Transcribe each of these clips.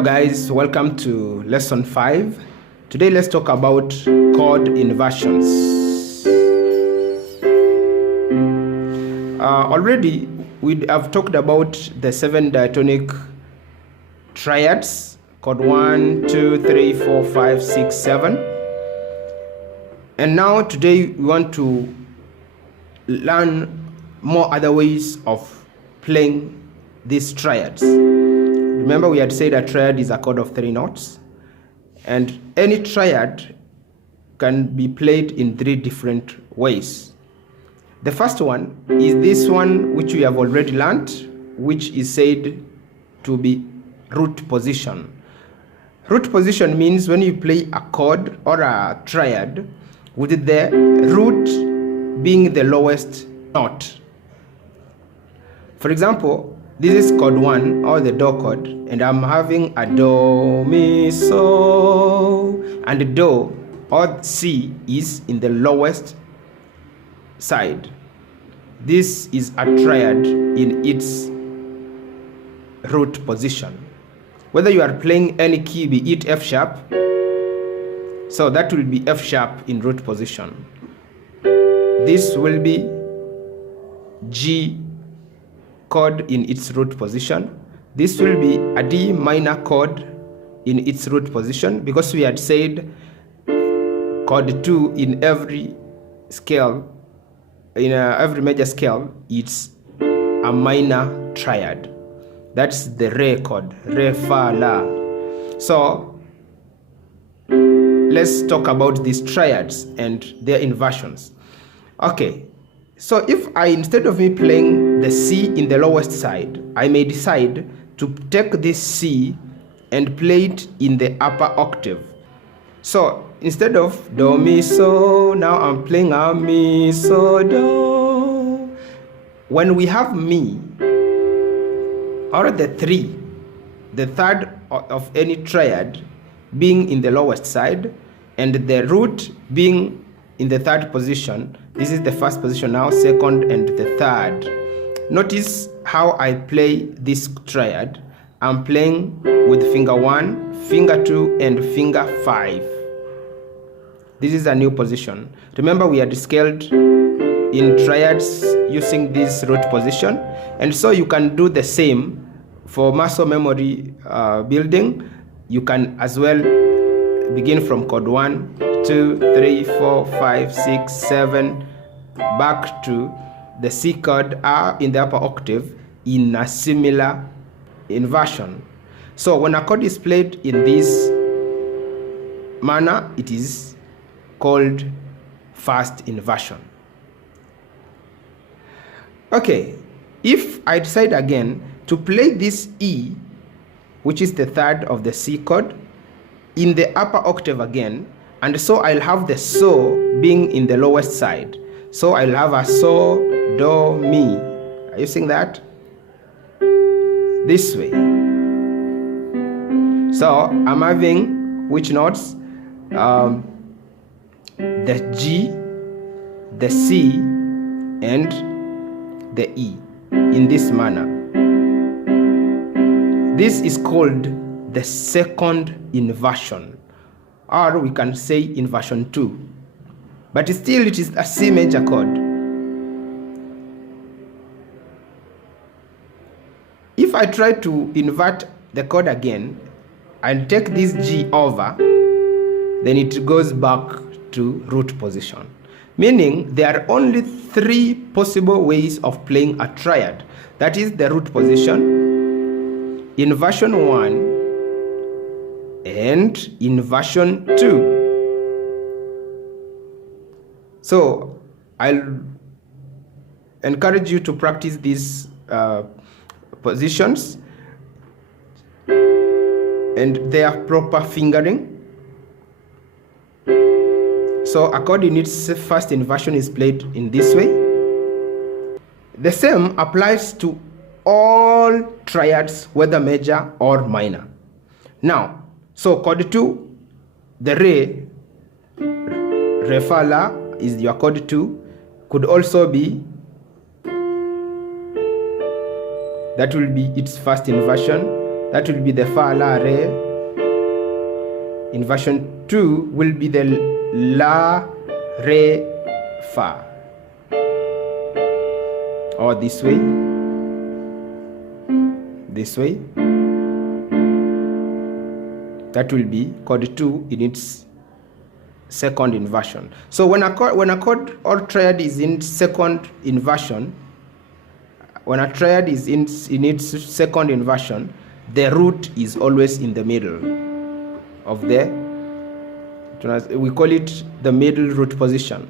Hello guys, welcome to lesson 5. Today let's talk about chord inversions. Already we have talked about the 7 diatonic triads, chord 1, 2, 3, 4, 5, 6, 7. And now today we want to learn more other ways of playing these triads. Remember, we had said a triad is a chord of 3 notes, and any triad can be played in 3 different ways. The first one is this one, which we have already learned, which is said to be root position. Root position means when you play a chord or a triad with the root being the lowest note. For example, this is chord 1 or the do chord, and I'm having a do, mi, so, and the do or C is in the lowest side. This is a triad in its root position. Whether you are playing any key, be it F sharp, so that will be F sharp in root position. This will be G chord in its root position. This will be a D minor chord in its root position, because we had said chord 2 in every scale, in every major scale, it's a minor triad. That's the re chord, re, fa, la. So let's talk about these triads and their inversions. Okay, so if I, instead of me playing the C in the lowest side, I may decide to take this C and play it in the upper octave. So instead of do, mi, so, now I'm playing a mi, so, do. When we have mi, or the 3, the third of any triad being in the lowest side, and the root being in the third position, this is the first position now, second and the third. Notice how I play this triad. I'm playing with finger 1, finger 2, and finger 5. This is a new position. Remember, we had scaled in triads using this root position, and so you can do the same for muscle memory building. You can as well begin from chord 1, 2, 3, 4, 5, 6, 7, back to the C chord in the upper octave in a similar inversion. So when a chord is played in this manner, it is called first inversion. Okay, if I decide again to play this E, which is the third of the C chord, in the upper octave again, and so I'll have the so being in the lowest side. So I'll have a so, do, mi. Are you seeing that? This way. So I'm having which notes? The G, the C, and the E in this manner. This is called the second inversion, or we can say inversion 2, but still it is a C major chord. If I try to invert the chord again and take this G over, then it goes back to root position, meaning there are only 3 possible ways of playing a triad. That is the root position, inversion 1, and inversion 2. So I'll encourage you to practice these positions and their proper fingering. So a chord in its first inversion is played in this way. The same applies to all triads, whether major or minor. Now, so chord 2, the re, fa, la is your chord 2, could also be, that will be its first inversion. That will be the fa, la, re. Inversion 2 will be the la, re, fa. Or this way. This way. That will be chord 2 in its second inversion. So when a chord or triad is in second inversion, when a triad is in its second inversion, the root is always in the middle of the, we call it the middle root position.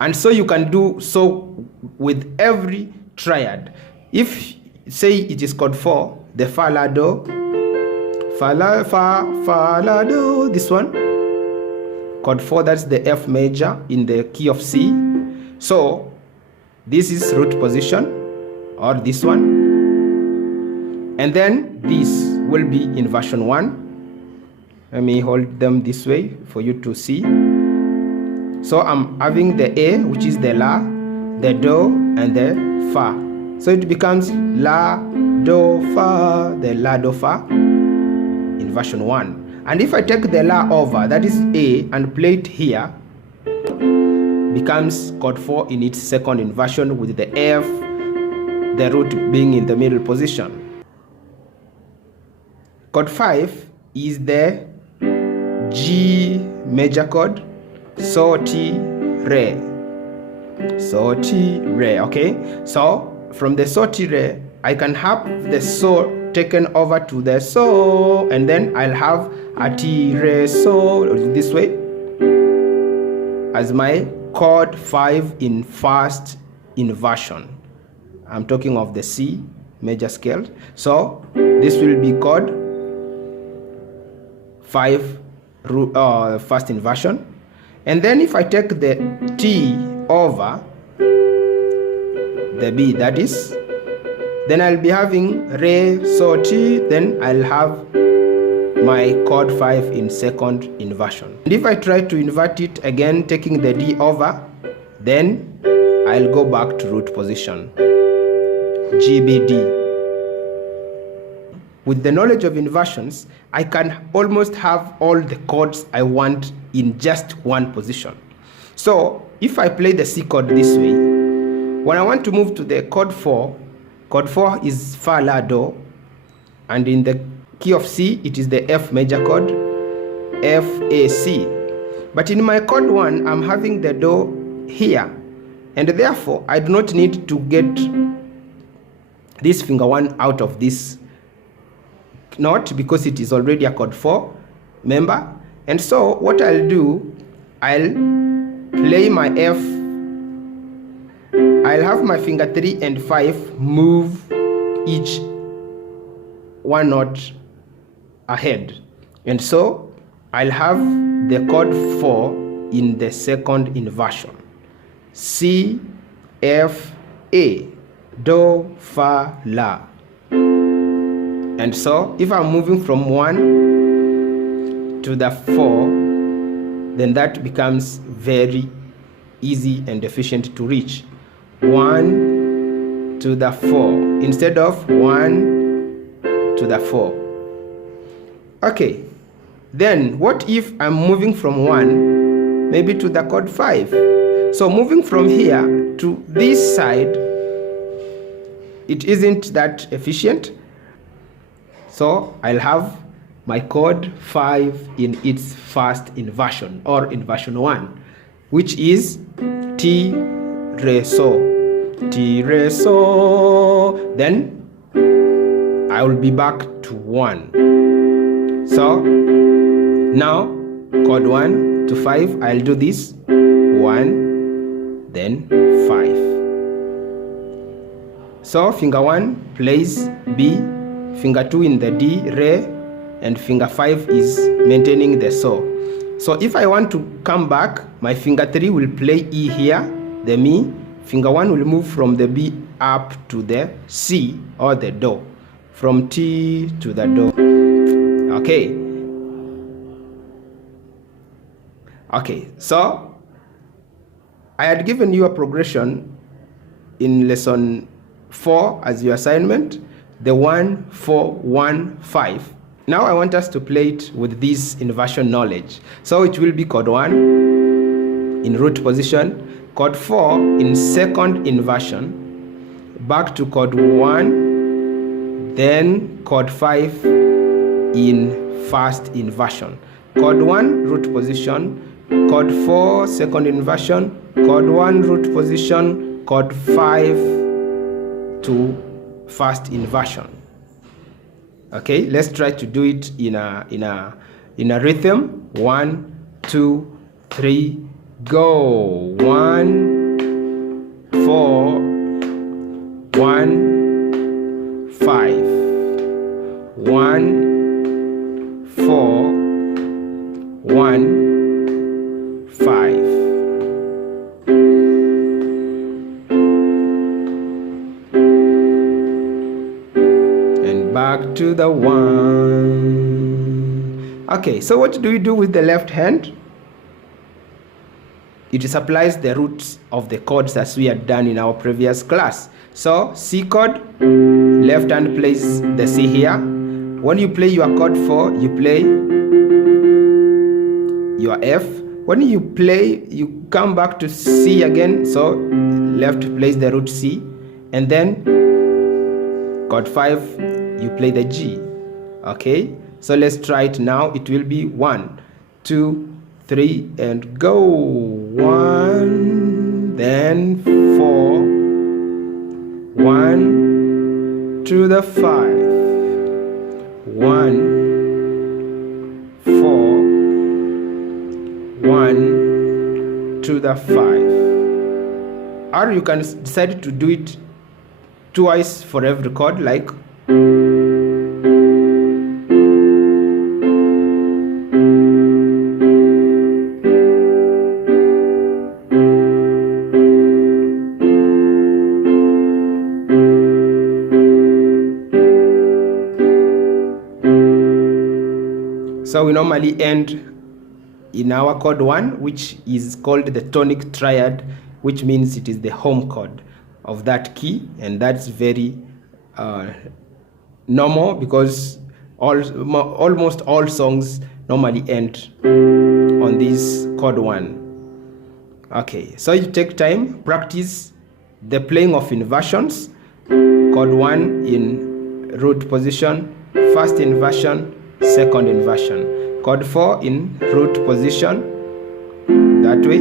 And so you can do so with every triad. If say it is chord 4, the fa, la, do, fa, la, fa, la, do, this one. Chord 4, that's the F major in the key of C. So this is root position, or this one. And then this will be inversion 1. Let me hold them this way for you to see. So I'm having the A, which is the la, the do, and the fa. So it becomes la, do, fa, the la, do, fa, inversion 1. And if I take the la over, that is A, and play it here, becomes chord 4 in its second inversion with the F, the root being in the middle position. Chord 5 is the G major chord, so, ti, re. So, ti, re, okay? So, from the so, ti, re, I can have the so taken over to the so, and then I'll have a ti, re, so, this way, as my chord 5 in first inversion. I'm talking of the C major scale. So, this will be chord 5 first inversion. And then if I take the T over the B, that is, then I'll be having re, so, ti, then I'll have my chord 5 in second inversion. And if I try to invert it again, taking the D over, then I'll go back to root position, G, B, D. With the knowledge of inversions, I can almost have all the chords I want in just one position. So if I play the C chord this way, when I want to move to the chord 4 is fa, la, do, and in the key of C it is the F major chord, F, A, C. But in my chord 1 I'm having the do here, and therefore I do not need to get this finger 1 out of this note because it is already a chord 4 member. And so what I'll do, I'll play my F, I'll have my finger 3 and 5 move each one note ahead, and so I'll have the chord 4 in the second inversion, C, F, A, do, fa, la. And so if I'm moving from 1 to the 4, then that becomes very easy and efficient to reach. 1 to the 4 instead of 1 to the 4. Okay, then what if I'm moving from 1 maybe to the chord 5? So moving from here to this side, it isn't that efficient. So I'll have my chord 5 in its first inversion, or inversion 1, which is T, re, so. T, re, so. Then I will be back to 1. So now chord 1 to 5, I'll do this 1, then 5. So finger 1 plays B, finger 2 in the D, re, and finger 5 is maintaining the so. So if I want to come back, my finger 3 will play E here, the mi, finger 1 will move from the B up to the C, or the do, from T to the do. Okay, so I had given you a progression in lesson 4 as your assignment, the 1 4 1 5. Now I want us to play it with this inversion knowledge. So it will be chord 1 in root position, chord 4 in second inversion, back to chord 1, then chord 5 in first inversion. Chord 1 root position, chord 4 second inversion, chord 1 root position, chord 5 to first inversion. Okay, let's try to do it in a rhythm. 1 2 3 go. 1 4 1 5 1 4 1 5. Back to the 1. Okay, so what do we do with the left hand? It supplies the roots of the chords as we had done in our previous class. So C chord, left hand plays the C here. When you play your chord 4, you play your F. When you play, you come back to C again. So left plays the root C, and then chord 5 you play the G. Okay, so let's try it now. It will be 1 2 3 and go. 1, then 4 1 to the 5 1 4 1 to the 5. Or you can decide to do it twice for every chord, like so we normally end in our chord 1, which is called the tonic triad, which means it is the home chord of that key, and that's very normal because almost all songs normally end on this chord 1. Okay, so you take time, practice the playing of inversions. Chord 1 in root position, first inversion, second inversion. Chord 4 in root position, that way.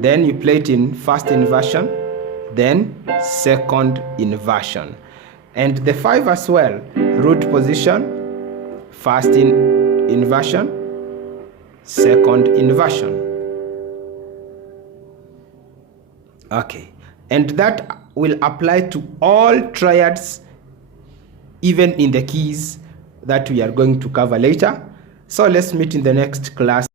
Then you play it in first inversion, then second inversion. And the 5 as well, root position, first inversion, second inversion. Okay, and that will apply to all triads, even in the keys that we are going to cover later. So let's meet in the next class.